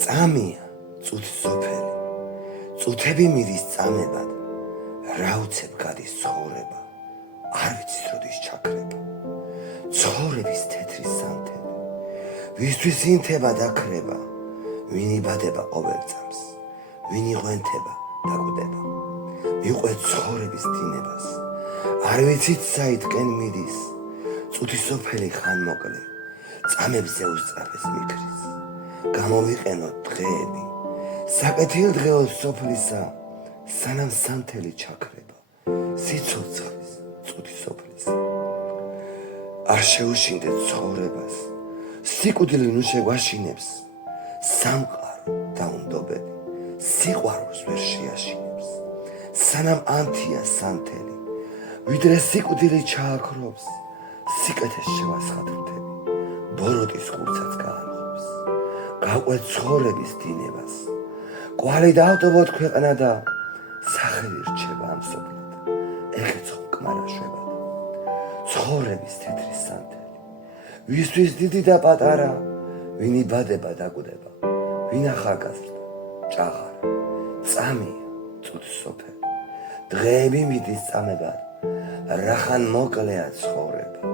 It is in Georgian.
წამია წუთი სოფელი, წუთები მიდის წამებად, რა უცებ გადის ცხოვრება, არ ვიცის როდის ჩაქრება. ცხოვრების თეთრი სანთელი, ვისთვის ინთება დაქრება, ვინ იბადება ყოველ წამს, ვინ იღვენთება დაკვდება. მიყვეთ ცხოვრების დინებას, არ ვიცით საითკენ მიდის, წუთი სოფელი ხან მოკლე, წამებზე უსწრაფეს მიქრის. გამოვიყენოთ დღეები, საკეთილდღეო სოფლისა, სანამ სანთელი ჩაქრება, სიცოცხლის წუთი სოფლისა. არ შეუშინდეთ ცხოვრებას, სიკვდილი ნუ შეგვაშინებს, სამყარო დაუნდობელი, სიყვარულს ვერ შეაშინებს. სანამ ანთია სანთელი, ვიდრე სიკვდილი ჩააქრობს, სიკეთეს შევასხათრთები, ბოროტის ხურცაც გაანხობს. გაყვეთ ცხოვრების დინებას, კვალი დავტოვოთ ქვეყნა და სახელი რჩება ამ სოფლად, ეხეცხო მკმარაშვებად. ცხოვრების თეთრი სანთელი, ვისთვის დიდი და პატარა, ვინ იბადება დაკვდება, ვინ ახალგაზრდა ჭაღარა. წამია წუთი სოფელი, დღეები მიდის წამებად, რახან მოკლეა ცხოვრება.